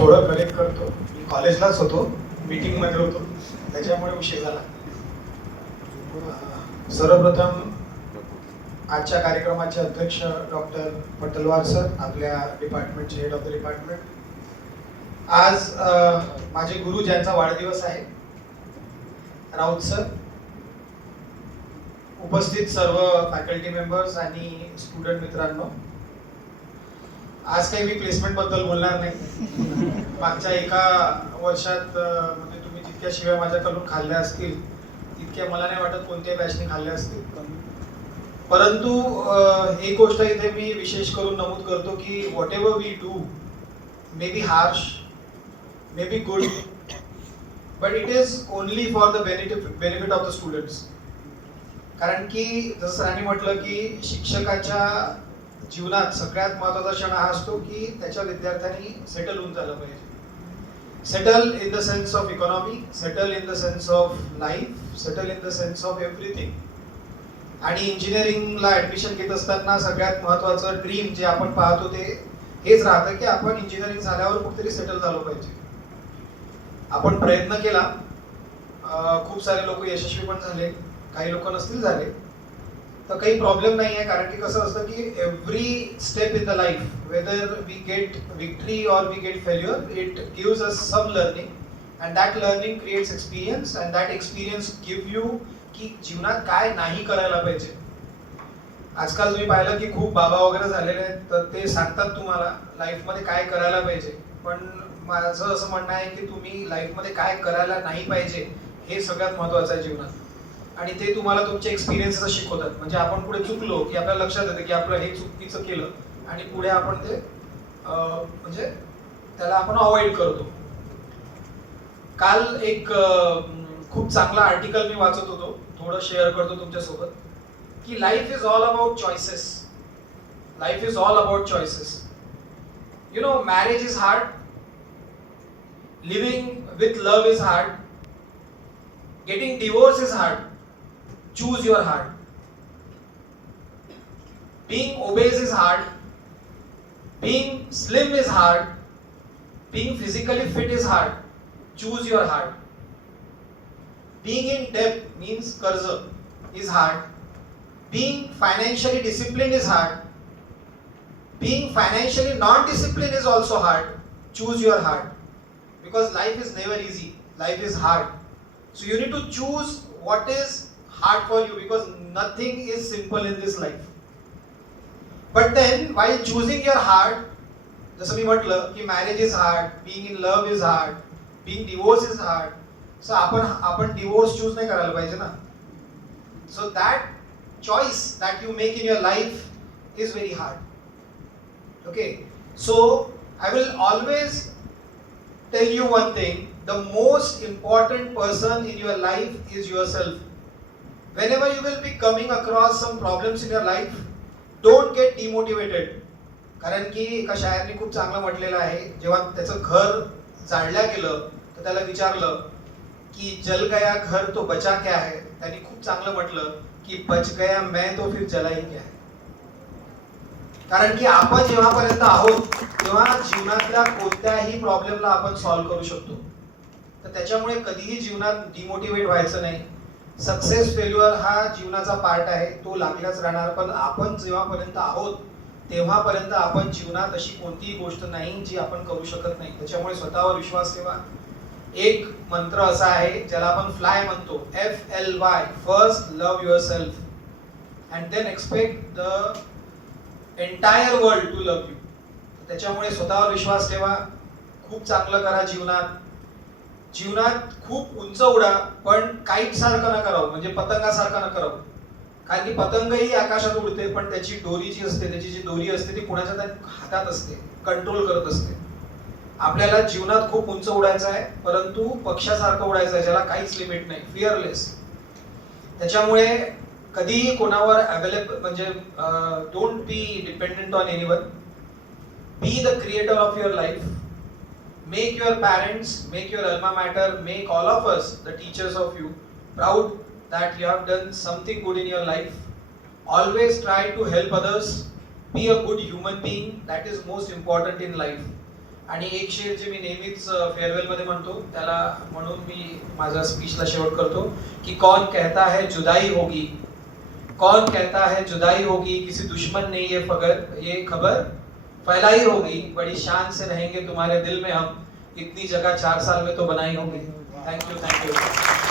थोडं करेक्ट करतो. मी कॉलेजलाच होतो, मीटिंगमध्ये होतो, त्याच्यामुळे उशीर झाला. सर्वप्रथम आजच्या कार्यक्रमाचे अध्यक्ष डॉक्टर पटलवार सर, आपल्या डिपार्टमेंटचे हेड ऑफ द डिपार्टमेंट. आज माझे गुरु ज्यांचा वाढदिवस आहे, राऊत सर, उपस्थित सर्व फॅकल्टी मेंबर्स आणि स्टुडंट मित्रांनो. आज काही मी प्लेसमेंट बद्दल बोलणार नाही. मागच्या एका वर्षात म्हणजे तुम्ही जितक्या शिव्या माझ्याकडून खाल्ल्या असतील तितक्या मला नाही वाटत कोणत्या बॅचने खाल्ल्या असतील. परंतु एक गोष्ट इथे मी विशेष करून नमूद करतो की whatever we do may be harsh, may be good, but it is only for the benefit of the students. कारण की जसं सरांनी म्हटलं की शिक्षकाच्या जीवनात सगळ्यात महत्त्वाचा क्षण हा असतो की त्याच्या विद्यार्थ्यांनी सेटल होऊन झालं पाहिजे. Settle in the sense of economy, settle in the sense of life, settle in the sense of everything. आणि इंजिनिअरिंगला ऍडमिशन घेत असताना सगळ्यात महत्त्वाचं ड्रीम जे आपण पाहतो ते हेच राहतं की आपण इंजिनिअरिंग झाल्यावर कुठेतरी सेटल झालो पाहिजे. आपण प्रयत्न केला, खूप सारे लोक यशस्वी पण झाले, काही लोक नसतील झाले, तर काही प्रॉब्लेम नाही आहे. कारण की कसं असतं की every step in the life, whether we get victory or we get failure, it gives us some learning and that learning creates experience and that experience give you की जीवनात काय नाही करायला पाहिजे. आजकाल तुम्ही पाहिलं की खूप बाबा वगैरे झालेले आहेत, तर ते सांगतात तुम्हाला लाईफमध्ये काय करायला पाहिजे. पण माझं असं म्हणणं आहे की तुम्ही लाईफमध्ये काय करायला नाही पाहिजे हे सगळ्यात महत्त्वाचं आहे जीवनात. आणि ते तुम्हाला तुमचे एक्सपिरियन्सेस शिकवतात. म्हणजे आपण पुढे चुकलो की आपल्याला लक्षात येतं की आपलं हे चुकीचं केलं आणि पुढे आपण ते म्हणजे त्याला आपण अवॉइड करतो. काल एक खूप चांगला आर्टिकल मी वाचत होतो, थोडं शेअर करतो तुमच्यासोबत, की life is all about choices. Life is all about choices. You know, marriage is hard, living with love is hard, getting divorce is hard. Choose your heart. Being obese is hard. Being slim is hard. Being physically fit is hard. Choose your heart. Being in debt means karza is hard. Being financially disciplined is hard. Being financially non-disciplined is also hard. Choose your heart. Because life is never easy. Life is hard. So you need to choose what is hard for you, because nothing is simple in this life. But then while choosing your heart, जसं मी म्हटलं की marriage is hard, being in love is hard, being divorced is hard. So आपण divorce choose नाही करायला पाहिजे ना. So that choice that you make in your life is very hard. Okay, so I will always tell you one thing. The most important person in your life is yourself. Whenever you will be coming across some problems in your life, don't get demotivated. कारण की एका शायराने खूप चांगलं म्हटलेलं आहे, जेव्हा त्याचं घर जाळल्या गेलं तर त्याला विचारलं की जल गया घर तो बचा क्या है. त्यांनी खूप चांगलं म्हटलं की बच गया मैं तो फिर जला ही क्या है. कारण की आपण जेव्हापर्यंत आहोत तेव्हा जीवनातल्या कोणत्याही प्रॉब्लेमला आपण सॉल्व्ह करू शकतो. तर त्याच्यामुळे कधीही जीवनात डिमोटिवेट व्हायचं नाही. सक्सेस फेल्युअर हा जीवनाचा पार्ट आहे, तो लागलाच राहणार. पण आपण जेव्हापर्यंत आहोत तेव्हापर्यंत आपण जीवनात अशी कोणतीही गोष्ट नाही जी आपण करू शकत नाही. त्याच्यामुळे स्वतःवर विश्वास ठेवा. एक मंत्र असा आहे ज्याला आपण फ्लाय म्हणतो, FLY, first love yourself and then expect the entire world to love you. त्याच्यामुळे स्वतःवर विश्वास ठेवा, खूप चांगलं करा जीवनात. जीवनात खूप उंच उडा, पण काईट सारखं न करावं, म्हणजे पतंगासारखं न करावं. कारण की पतंगही आकाशात उडते, पण त्याची दोरी जी असते, त्याची जी दोरी असते ती कुणाच्या तरी हातात असते, कंट्रोल करत असते. आपल्याला जीवनात खूप उंच उडायचं आहे, परंतु पक्षासारखं उडायचं आहे, ज्याला काहीच लिमिट नाही, फिअरलेस. त्याच्यामुळे कधीही कोणावर अवेलेबल म्हणजे don't be dependent on anyone. Be the creator of your life. Make your parents, make your alma mater, make all of us, the teachers of you, proud that you have done something good in your life. Always try to help others. Be a good human being. That is most important in life. आणि एक शेर जे मी नेहमीच farewell मध्ये म्हणतो, त्याला म्हणून मी माझ्या स्पीचला शेवट करतो की कौन कहता है जुदाई होगी, कौन कहता है जुदाई होगी, किसी दुश्मन ने ये खबर फैलाई होगी, बड़ी शान से रहेंगे तुम्हारे दिल में हम, इतनी जगह 4 साल में तो बनाई होगी। Thank you.